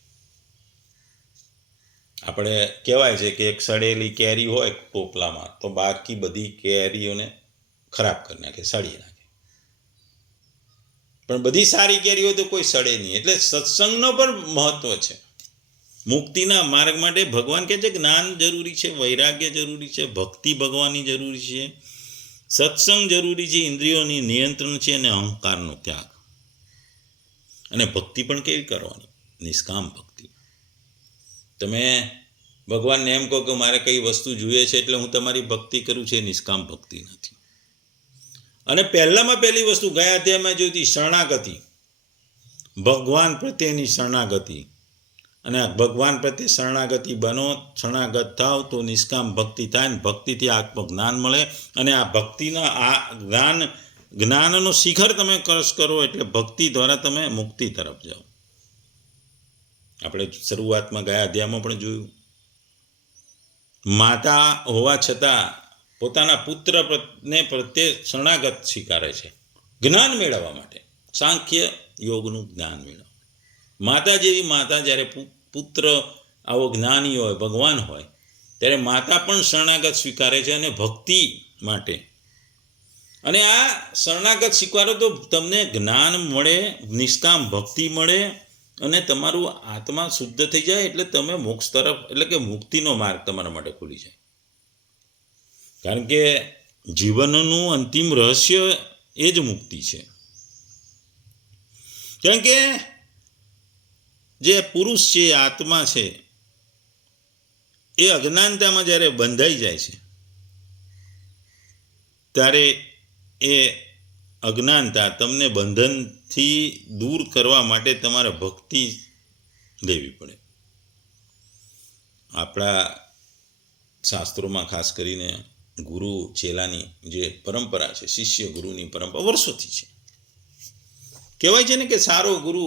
આપણે કહેવાય છે કે એક સડેલી કેરી હોય ટોપલામાં તો બાકી બધી કેરીઓને ખરાબ કરી નાખે, સડી નાખે, પણ બધી સારી કેરી હોય તો કોઈ સડે નહીં. એટલે સત્સંગનો પણ મહત્વ છે. મુક્તિના માર્ગ માટે ભગવાન કહે છે જ્ઞાન જરૂરી છે, વૈરાગ્ય જરૂરી છે, ભક્તિ ભગવાનની જરૂરી છે, સત્સંગ જરૂરી છે, ઇન્દ્રિયોની નિયંત્રણ છે, અને અહંકારનો ત્યાગ. અને ભક્તિ પણ કેવી કરવાની? નિષ્કામ ભક્તિ. તમે ભગવાનને એમ કહો કે મારે કઈ વસ્તુ જોઈએ છે એટલે હું તમારી ભક્તિ કરું છું, એ નિષ્કામ ભક્તિ નથી. અને પહેલામાં પહેલી વસ્તુ ગયા અધ્યાયમાં જોઈતી શરણાગતિ, ભગવાન પ્રત્યેની શરણાગતિ. અને ભગવાન પ્રત્યે શરણાગતિ બનો, શરણાગત થાવ તો નિષ્કામ ભક્તિ થાય ને ભક્તિથી આત્મજ્ઞાન મળે. અને આ ભક્તિના આ જ્ઞાનનો શિખર તમે કર્ષ કરો એટલે ભક્તિ દ્વારા તમે મુક્તિ તરફ જાઓ. આપણે શરૂઆતમાં ગયા અધ્યાયમાં પણ જોયું, માતા હોવા છતાં પોતાના પુત્રને પ્રત્યે શરણાગત સ્વીકારે છે જ્ઞાન મેળવવા માટે, સાંખ્ય યોગનું જ્ઞાન મેળવવા. માતા જેવી માતા જ્યારે પુત્ર આવો જ્ઞાની હોય, ભગવાન હોય, ત્યારે માતા પણ શરણાગત સ્વીકારે છે અને ભક્તિ માટે. અને આ શરણાગત સ્વીકારો તો તમને જ્ઞાન મળે, નિષ્કામ ભક્તિ મળે અને તમારું આત્મા શુદ્ધ થઈ જાય એટલે તમે મોક્ષ તરફ એટલે કે મુક્તિનો માર્ગ તમારા માટે ખુલી જાય. કારણ કે જીવનનું અંતિમ રહસ્ય એ જ મુક્તિ છે. કારણ કે જે પુરુષ છે, આત્મા છે, એ અજ્ઞાનતામાં જ્યારે બંધાઈ જાય છે ત્યારે એ અજ્ઞાનતા તમને બંધનથી દૂર કરવા માટે તમારે ભક્તિ લેવી પડે. આપણા શાસ્ત્રોમાં ખાસ કરીને ગુરુ ચેલાની જે પરંપરા છે, શિષ્ય ગુરુની પરંપરા વર્ષોથી છે. કહેવાય છે ને કે સારો ગુરુ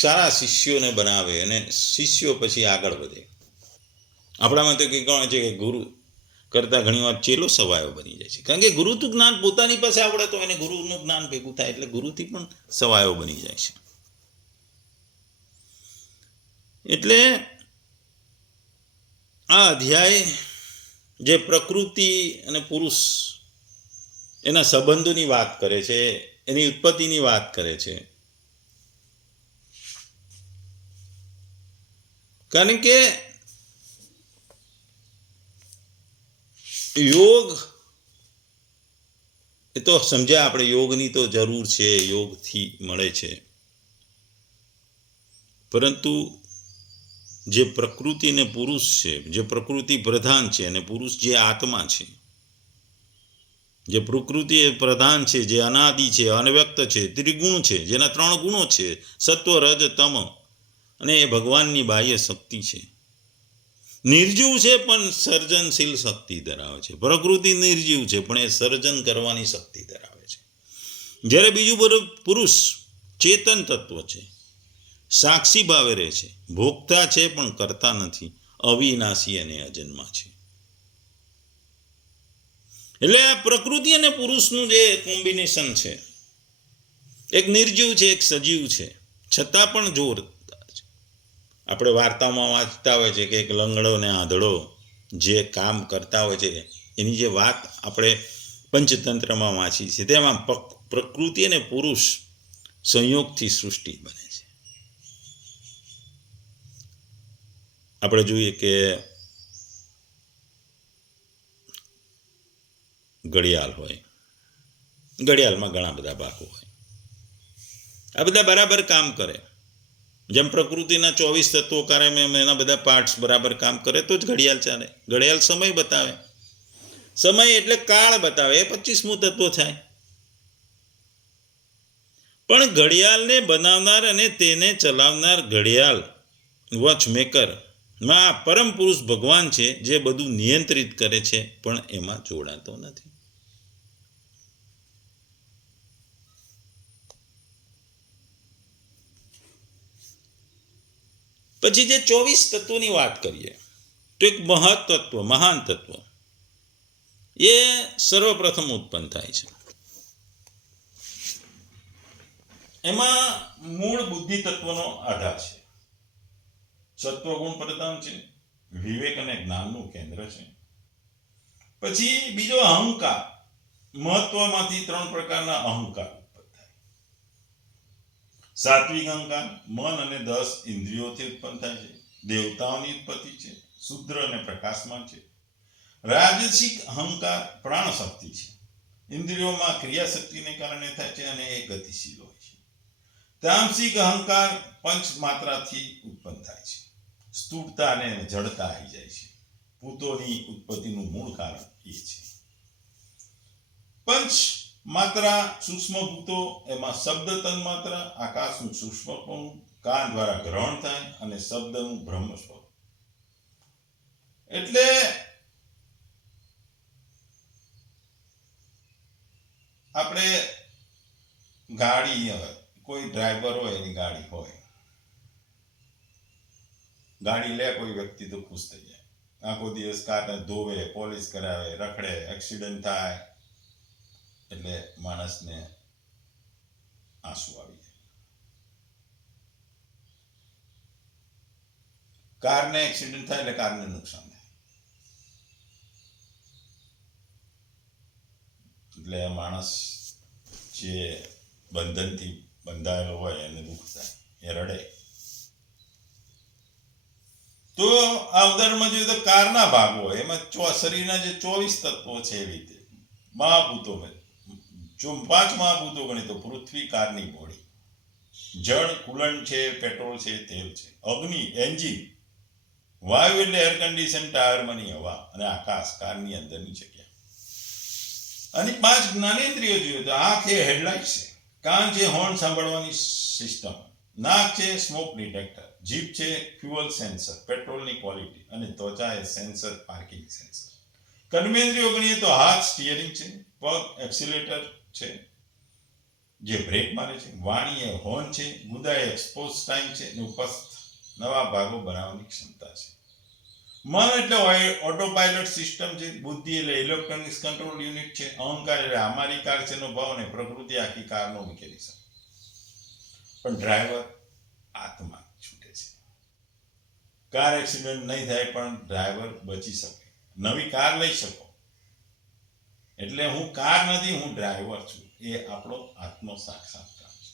સારા શિષ્યોને બનાવે અને શિષ્યો પછી આગળ વધે. આપણામાં તો કંઈ કોણ છે કે ગુરુ કરતાં ઘણીવાર ચેલો સવાયો બની જાય છે. કારણ કે ગુરુનું જ્ઞાન પોતાની પાસે આવડે તો એને ગુરુનું જ્ઞાન ભેગું થાય એટલે ગુરુથી પણ સવાયો બની જાય છે. એટલે આ અધ્યાય જે પ્રકૃતિ અને પુરુષ એના સંબંધોની વાત કરે છે, એની ઉત્પત્તિની વાત કરે છે. કારણ કે યોગ એ તો સમજ્યા આપણે, યોગની તો જરૂર છે, યોગથી મળે છે. પરંતુ જે પ્રકૃતિ અને પુરુષ છે, જે પ્રકૃતિ પ્રધાન છે અને પુરુષ જે આત્મા છે, જે પ્રકૃતિ એ પ્રધાન છે, જે અનાદિ છે, અનવ્યક્ત છે, ત્રિગુણ છે, જેના 3 ગુણો છે, સત્વ રજ તમ, અને એ ભગવાનની બાહ્ય શક્તિ છે. નિર્જીવ છે પણ સર્જનશીલ શક્તિ ધરાવે છે. પ્રકૃતિ નિર્જીવ છે પણ એ સર્જન કરવાની શક્તિ ધરાવે છે. જ્યારે બીજું પુરુષ ચેતન તત્વ છે, સાક્ષી ભાવે રહે છે, ભોગતા છે પણ કરતા નથી, અવિનાશી અને અજન્મા છે. એટલે આ પ્રકૃતિ અને પુરુષનું જે કોમ્બિનેશન છે, એક નિર્જીવ છે, એક સજીવ છે, છતાં પણ જોર. આપણે વાર્તામાં વાંચતા હોય છે કે એક લંગડો ને આંધળો જે કામ કરતા હોય છે, એની જે વાત આપણે પંચતંત્રમાં વાંચી છે, તેમાં પ્રકૃતિ અને પુરુષ સંયોગથી સૃષ્ટિ બને છે. આપણે જોઈએ કે ઘડિયાળ હોય, ઘડિયાળમાં ઘણા બધા ભાગો હોય, આ બધા બરાબર કામ કરે. જેમ પ્રકૃતિના 24 તત્વો કરે એના બધા પાર્ટ્સ બરાબર કામ કરે તો જ ઘડિયાળ ચાલે. ઘડિયાળ સમય બતાવે, સમય એટલે કાળ બતાવે, એ 25મું તત્વ થાય. પણ ઘડિયાળને બનાવનાર અને તેને ચલાવનાર ઘડિયાળ વોચમેકરમાં પરમ પુરુષ ભગવાન છે, જે બધું નિયંત્રિત કરે છે પણ એમાં જોડાતો નથી. પછી જે 24 તત્વોની વાત કરીએ તો એક મહત્તત્વ, મહાન તત્વ એ સર્વપ્રથમ ઉત્પન્ન થાય છે. એમાં મૂળ બુદ્ધિ તત્વનો આધાર છે, સત્વગુણ પ્રધાન છે, વિવેક અને જ્ઞાનનું કેન્દ્ર છે. પછી બીજો અહંકાર, મહત્વમાંથી 3 પ્રકારના અહંકાર ઉત્પન્ન થાય. સાત્વિક અહંકાર મન અને 10 ઇન્દ્રિયોથી ઉત્પન્ન થાય છે, દેવતાઓની ઉત્પત્તિ છે, શુદ્ર અને પ્રકાશમાન છે. રાજસિક અહંકાર પ્રાણ શક્તિ છે, ઇન્દ્રિયોમાં ક્રિયાશક્તિને કારણે થાય છે અને એ ગતિશીલ હોય છે. તામસિક અહંકાર પંચ માત્રાથી ઉત્પન્ન થાય છે, સ્થૂળતા અને જડતા આવી જાય છે. ભૂતોની ઉત્પત્તિનું મૂળ કારણ એ છે. પંચ માત્રા સૂક્ષ્મભૂતો એમાં શબ્દ તન્માત્ર, આકાશનું સૂક્ષ્મપણું, કાન દ્વારા ગ્રહણ થાય અને શબ્દનું બ્રહ્મ સ્વરૂપ. એટલે આપણે ગાડી હોય, કોઈ ડ્રાઈવર હોય, એની ગાડી હોય, ગાડી લે કોઈ વ્યક્તિ તો ખુશ થઈ જાય, આખો દિવસ કારને ધોવે, પોલિશ કરાવે, રખડે, એક્સિડન્ટ થાય એટલે માણસને આંસુ આવી જાય. કારને એક્સિડન્ટ થાય એટલે કારને નુકસાન થાય. એટલે માણસ જે બંધનથી બંધાયેલો હોય એને દુઃખ થાય, એ રડે. તો આ ઉદાહરણમાં જોઈએ તો કારના ભાગ હોય, એમાં શરીરના જે 24 તત્વો છે, એવી રીતે મહાભૂતો, જો 5 મહાભૂતો ગણી તો પૃથ્વી કારની બોડી, જળ કુલન્ટ છે, પેટ્રોલ છે, તેલ છે, અગ્નિ એન્જિન, વાયુ એટલે એર કન્ડિશન ટાયરમાંની હવા, અને આકાશ કારની અંદરની જગ્યા. અને 5 જ્ઞાનેન્દ્રિયો જોઈએ તો આંખ એ હેડલાઇટ છે, કાન છે હોર્ન સાંભળવાની સિસ્ટમ, નાક છે સ્મોક ડિટેક્ટર, જીભ છે ફ્યુઅલ સેન્સર પેટ્રોલની ક્વોલિટી, અને ત્વચા એ સેન્સર પાર્કિંગ સેન્સર. કર્મેન્દ્રિયો ગણીએ તો હાથ સ્ટીયરિંગ છે, પગ એક્સિલેટર છે જે બ્રેક મારે છે, વાણી એ હોર્ન છે, ગુદા એ એક્સપોઝ ટાઈમ છે, અને ઉપસ્થ નવા ભાગો બનાવવાની ક્ષમતા છે. મન એટલે ઓટો પાયલટ સિસ્ટમ છે, બુદ્ધિ એટલે ઇલેક્ટ્રોનિક્સ કંટ્રોલ યુનિટ છે, અહંકાર એટલે અમારી કાર છે નો ભાવ, અને પ્રકૃતિ આખી કારનો મિકેનિઝમ. પણ ડ્રાઈવર આત્મા છૂટે છે. કાર એક્સિડન્ટ નહીં થાય પણ ડ્રાઈવર બચી શકે, નવી કાર લઈ શકો. એટલે હું કાર નથી, હું ડ્રાઈવર છું, એ આપણો આત્મ સાક્ષાત્કાર છે.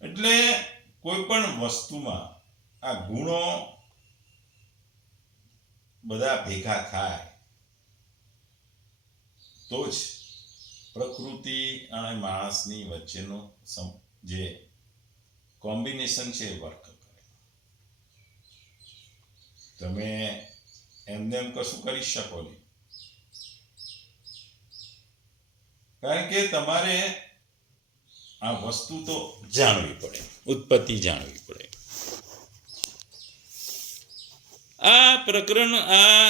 એટલે કોઈ પણ વસ્તુમાં આ ગુણો બધા ભેગા થાય તો જ પ્રકૃતિ અને માણસની વચ્ચેનો જે કોમ્બિનેશન છે એ વર્ક કરે. તમે એમને એમ કશું કરી શકો નહીં, કારણ કે તમારે આ વસ્તુ તો જાણવી પડે, ઉત્પત્તિ જાણવી પડે. આ પ્રકરણ આ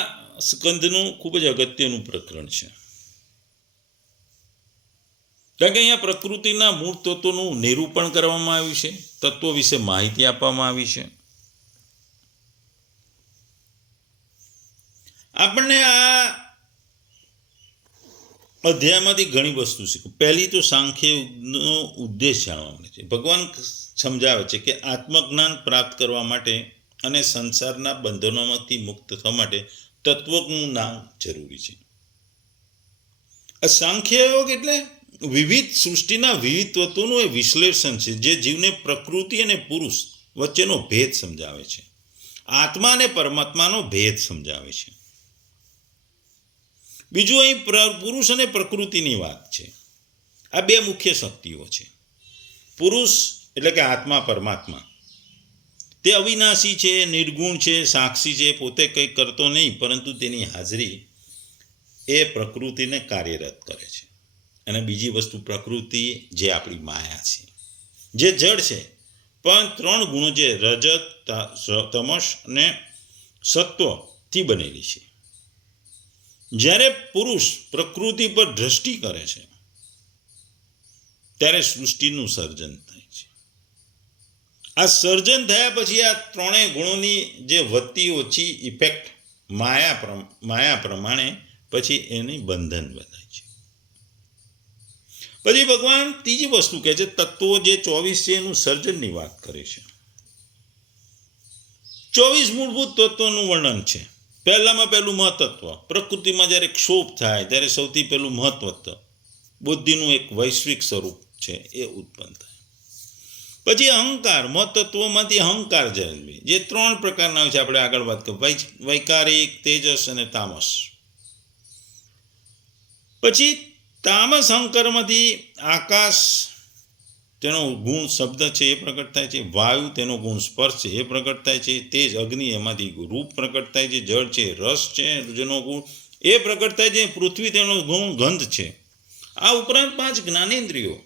સ્કંદનું ખૂબ જ અગત્યનું પ્રકરણ છે, કારણ કે અહીંયા પ્રકૃતિના મૂળ તત્વોનું નિરૂપણ કરવામાં આવ્યું છે, તત્વો વિશે માહિતી આપવામાં આવી છે. આપણને આ અધ્યાયમાંથી ઘણી વસ્તુ શીખવું. પહેલી તો સાંખ્યનો ઉદ્દેશ જાણવા મળે છે. ભગવાન સમજાવે છે કે આત્મજ્ઞાન પ્રાપ્ત કરવા માટે અને સંસારના બંધનોમાંથી મુક્ત થવા માટે તત્વનું જ્ઞાન જરૂરી છે. આ સાંખ્ય યોગ એટલે વિવિધ સૃષ્ટિના વિવિધ તત્વોનું એ વિશ્લેષણ છે, જે જીવને પ્રકૃતિ અને પુરુષ વચ્ચેનો ભેદ સમજાવે છે, આત્મા અને પરમાત્માનો ભેદ સમજાવે છે. બીજું અહીં પુરુષ અને પ્રકૃતિની વાત છે. આ બે મુખ્ય શક્તિઓ છે. પુરુષ એટલે કે આત્મા પરમાત્મા, તે અવિનાશી છે, નિર્ગુણ છે, સાક્ષી છે, પોતે કંઈ કરતો નહીં, પરંતુ તેની હાજરી એ પ્રકૃતિને કાર્યરત કરે છે. અને બીજી વસ્તુ પ્રકૃતિ જે આપણી માયા છે, જે જડ છે, પણ 3 ગુણો જે રજત, તમસ અને સત્વથી બનેલી છે. જ્યારે પુરુષ પ્રકૃતિ પર દ્રષ્ટિ કરે છે ત્યારે સૃષ્ટિનું સર્જન થાય છે. આ સર્જન થયા પછી આ 3 ગુણોની જે વધતી ઓછી ઇફેક્ટ માયા પ્રમાણે પછી એની બંધન બધાય છે. પછી ભગવાન ત્રીજી વસ્તુ કહે છે, તત્વો જે 24 છે એનું સર્જનની વાત કરે છે. 24 મૂળભૂત તત્વોનું વર્ણન છે. પહેલું મહત્ત્વ. પ્રકૃતિમાં જ્યારે ક્ષોભ થાય ત્યારે સૌથી પહેલું મહત્ત્વ બુદ્ધિનું એક વૈશ્વિક સ્વરૂપ છે એ ઉત્પન્ન થાય. પછી અહંકાર, મહત્ત્વમાંથી અહંકાર જન્મે, જે 3 પ્રકારના હોય છે. આપણે આગળ વાત કરીએ, વૈકારિક, તેજસ અને તામસ. પછી તામસ અહંકારમાંથી આકાશ તેનો ગુણ શબ્દ છે એ પ્રગટ થાય છે, વાયુ તેનો ગુણ સ્પર્શ છે એ પ્રગટ થાય છે, તેજ અગ્નિ એમાંથી રૂપ પ્રગટ થાય છે, જળ છે રસ છે જેનો ગુણ એ પ્રગટ થાય છે, પૃથ્વી તેનો ગુણ ગંધ છે આ ઉપરાંત 5 જ્ઞાનેન્દ્રિયો,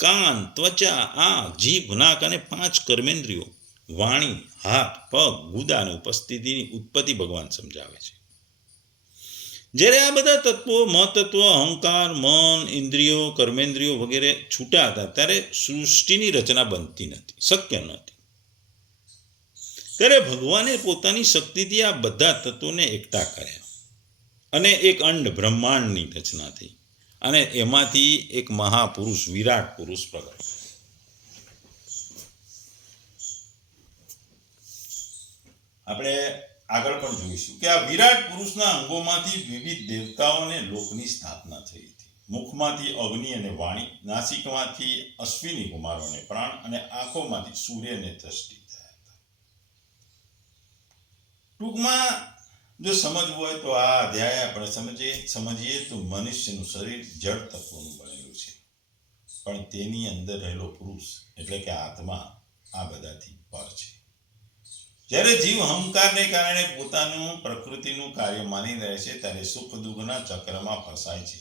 કાન, ત્વચા, આંખ, જીભ, નાક અને 5 કર્મેન્દ્રિયો, વાણી, હાથ, પગ, ગુદાની ઉપસ્થિતિની ઉત્પત્તિ ભગવાન સમજાવે છે. જ્યારે આ બધા તત્વો, મહત્ત્વ, અહંકાર, મન, ઇન્દ્રિયો, કર્મેન્દ્રિયો વગેરે છૂટા હતા ત્યારે સૃષ્ટિની રચના બનતી નથી, શક્ય નથી. ત્યારે ભગવાને પોતાની શક્તિથી આ બધા તત્વોને એકઠા કર્યા અને એક અંડ બ્રહ્માંડની રચના થઈ અને એમાંથી એક મહાપુરુષ, વિરાટ પુરુષ પ્રગટ. આપણે આગળ પણ જોઈશું કે આ વિરાટ પુરુષના અંગોમાંથી વિવિધ દેવતાઓ અને લોકની સ્થાપના થઈ હતી. મુખમાંથી અગ્નિ અને વાણી, નાસિકમાંથી અશ્વિની કુમારોને પ્રાણ અને આંખોમાંથી સૂર્ય અને દ્રષ્ટિ થયા હતા. ટૂંકમાં જો સમજવું હોય તો આ અધ્યાય આપણે સમજીએ તો મનુષ્યનું શરીર જળ તત્વોનું બનેલું છે, પણ તેની અંદર રહેલો પુરુષ એટલે કે આત્મા આ બધાથી પર છે. જ્યારે જીવ અહંકારને કારણે પોતાનું પ્રકૃતિનું કાર્ય માની રહે છે ત્યારે સુખ દુઃખના ચક્રમાં ફસાય છે.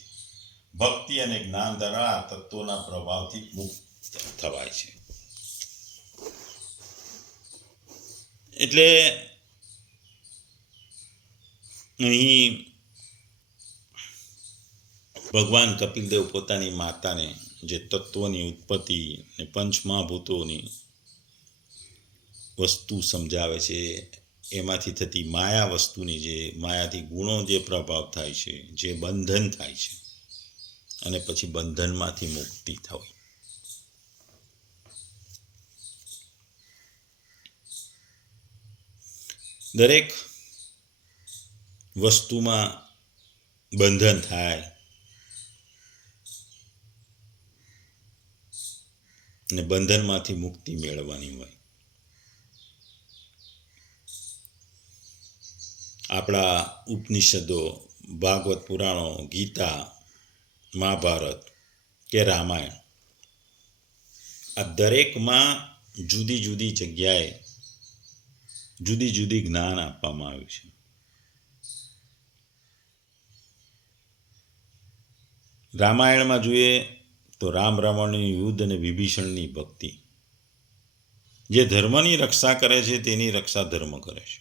ભક્તિ અને જ્ઞાન દ્વારા આ તત્વોના પ્રભાવથી મુક્ત થવાય છે. એટલે અહીં ભગવાન કપિલદેવ પોતાની માતાને જે તત્વોની ઉત્પત્તિ અને પંચમહાભૂતોની વસ્તુ સમજાવે છે, એમાંથી થતી માયા વસ્તુની, જે માયાથી ગુણો જે પ્રભાવ થાય છે, જે બંધન થાય છે અને પછી બંધનમાંથી મુક્તિ થવી. દરેક વસ્તુમાં બંધન થાય અને બંધનમાંથી મુક્તિ મેળવવાની હોય. આપણા ઉપનિષદો, ભાગવત પુરાણો, ગીતા, મહાભારત કે રામાયણ, આ દરેકમાં જુદી જુદી જગ્યાએ જુદી જુદી જ્ઞાન આપવામાં આવ્યું છે. રામાયણમાં જોઈએ તો રામ રાવણની યુદ્ધ અને વિભીષણની ભક્તિ. જે ધર્મની રક્ષા કરે છે તેની રક્ષા ધર્મ કરે છે.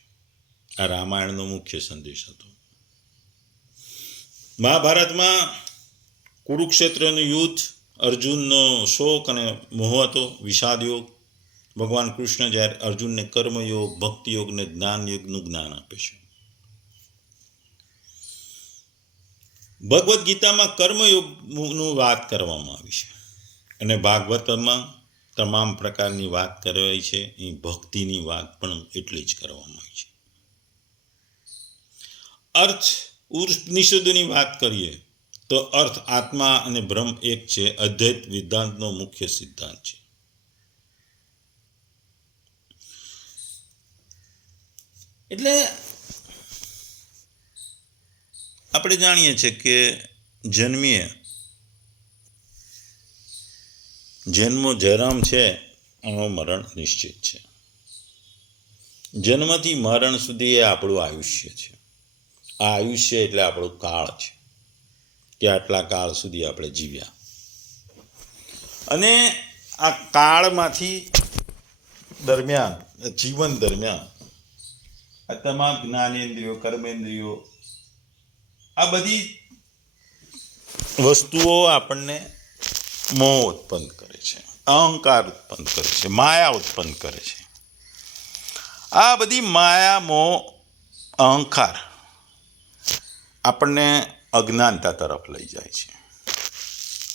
આ રામાયણનો મુખ્ય સંદેશ હતો. મહાભારતમાં કુરુક્ષેત્રનું યુદ્ધ, અર્જુનનો શોક અને મોહ હતો, વિષાદ યોગ. ભગવાન કૃષ્ણ જ્યારે અર્જુનને કર્મયોગ, ભક્તિયોગ અને જ્ઞાન યોગનું જ્ઞાન આપે છે. ભગવદ્ ગીતામાં કર્મયોગનું વાત કરવામાં આવી છે અને ભાગવતમાં તમામ પ્રકારની વાત કરાઈ છે. એ ભક્તિની વાત પણ એટલી જ કરવામાં આવી છે. અર્થ ઉપનિષદોની વાત કરીએ તો અર્થ આત્મા અને બ્રહ્મ એક છે, અદ્વૈત વેદાંતનો મુખ્ય સિદ્ધાંત છે. એટલે આપણે જાણીએ છીએ કે જન્મો જન્મ છે, એનો મરણ નિશ્ચિત છે. જન્મથી મરણ સુધી એ આપણું આયુષ્ય છે. આ આયુષ્ય એટલે આપણો કાળ છે કે આટલા કાળ સુધી આપણે જીવ્યા અને આ કાળમાંથી દરમિયાન, જીવન દરમિયાન આ તમામ જ્ઞાનેન્દ્રિયો, કર્મેન્દ્રિયો, આ બધી વસ્તુઓ આપણને મોહ ઉત્પન્ન કરે છે, અહંકાર ઉત્પન્ન કરે છે, માયા ઉત્પન્ન કરે છે. આ બધી માયા, મોહ, અહંકાર આપણને અજ્ઞાનતા તરફ લઈ જાય છે.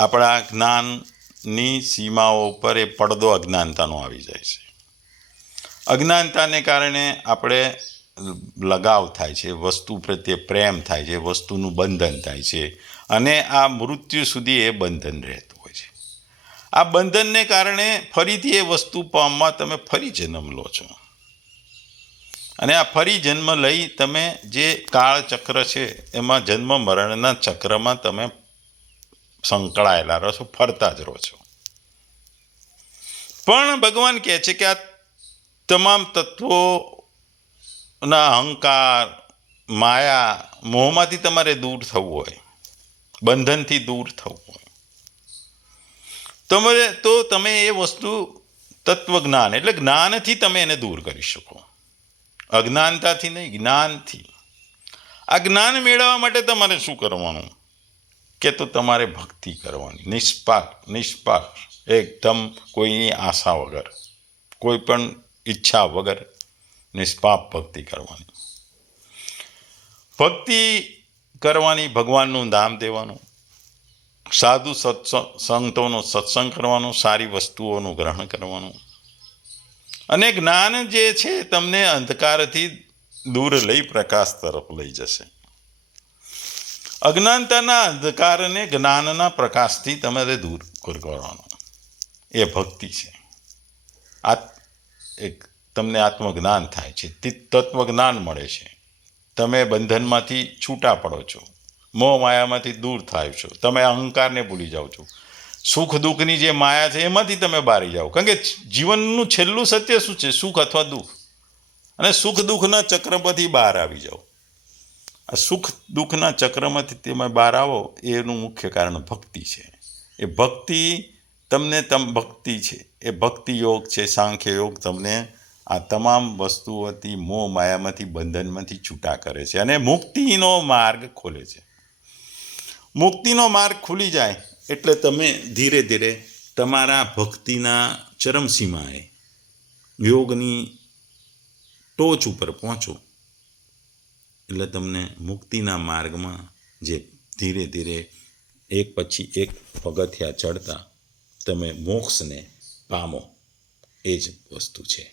આપણા જ્ઞાનની સીમાઓ પર એ પડદો અજ્ઞાનતાનો આવી જાય છે. અજ્ઞાનતાને કારણે આપણે લગાવ થાય છે, વસ્તુ પ્રત્યે પ્રેમ થાય છે, વસ્તુનું બંધન થાય છે અને આ મૃત્યુ સુધી એ બંધન રહેતું હોય છે. આ બંધનને કારણે ફરીથી એ વસ્તુ પામવા તમે ફરી જન્મ લો છો અને આ ફરી જન્મ લઈ તમે જે કાળ ચક્ર છે એમાં જન્મ મરણના ચક્રમાં તમે સંકળાયેલા રહો છો, ફરતા જ રહો છો. પણ ભગવાન કહે છે કે આ તમામ તત્વોના અહંકાર, માયા, મોહમાંથી તમારે દૂર થવું હોય, બંધનથી દૂર થવું હોય તમે એ વસ્તુ તત્વજ્ઞાન એટલે જ્ઞાનથી તમે એને દૂર કરી શકો, અજ્ઞાનતાથી નહીં, જ્ઞાનથી. આ જ્ઞાન મેળવવા માટે તમારે શું કરવાનું કે તો તમારે ભક્તિ કરવાની, નિષ્પાક્ષ એકદમ કોઈની આશા વગર, કોઈ પણ ઈચ્છા વગર નિષ્પાપ ભક્તિ કરવાની. ભક્તિ કરવાની, ભગવાનનું નામ દેવાનું, સાધુ સંતોનો સત્સંગ કરવાનો, સારી વસ્તુઓનું ગ્રહણ કરવાનું. અને જ્ઞાન જે છે તમને અંધકારથી દૂર લઈ પ્રકાશ તરફ લઈ જશે. અજ્ઞાનતાના અંધકારને જ્ઞાનના પ્રકાશથી તમારે દૂર કરવાનો, એ ભક્તિ છે. એક તમને આત્મજ્ઞાન થાય છે, તત્વજ્ઞાન મળે છે, તમે બંધનમાંથી છૂટા પડો છો, મોહ માયામાંથી દૂર થાય છો, તમે અહંકારને ભૂલી જાઓ છો, સુખ દુઃખની જે માયા છે એમાંથી તમે બહારી જાઓ. કારણ કે જીવનનું છેલ્લું સત્ય શું છે? સુખ અથવા દુઃખ. અને સુખ દુઃખના ચક્રમાંથી બહાર આવી જાઓ. આ સુખ દુઃખના ચક્રમાંથી તમે બહાર આવો એનું મુખ્ય કારણ ભક્તિ છે. એ ભક્તિ ભક્તિ છે, એ ભક્તિ યોગ છે, સાંખ્ય યોગ તમને આ તમામ વસ્તુઓથી, મોહ માયામાંથી, બંધનમાંથી છૂટા કરે છે અને મુક્તિનો માર્ગ ખોલે છે. મુક્તિનો માર્ગ ખુલી જાય એટલે તમે ધીરે ધીરે તમારા ભક્તિના ચરમસીમાએ, યોગની ટોચ ઉપર પહોંચો. એટલે તમને મુક્તિના માર્ગમાં જે ધીરે ધીરે એક પછી એક પગથિયાં ચડતા તમે મોક્ષને પામો, એ જ વસ્તુ છે.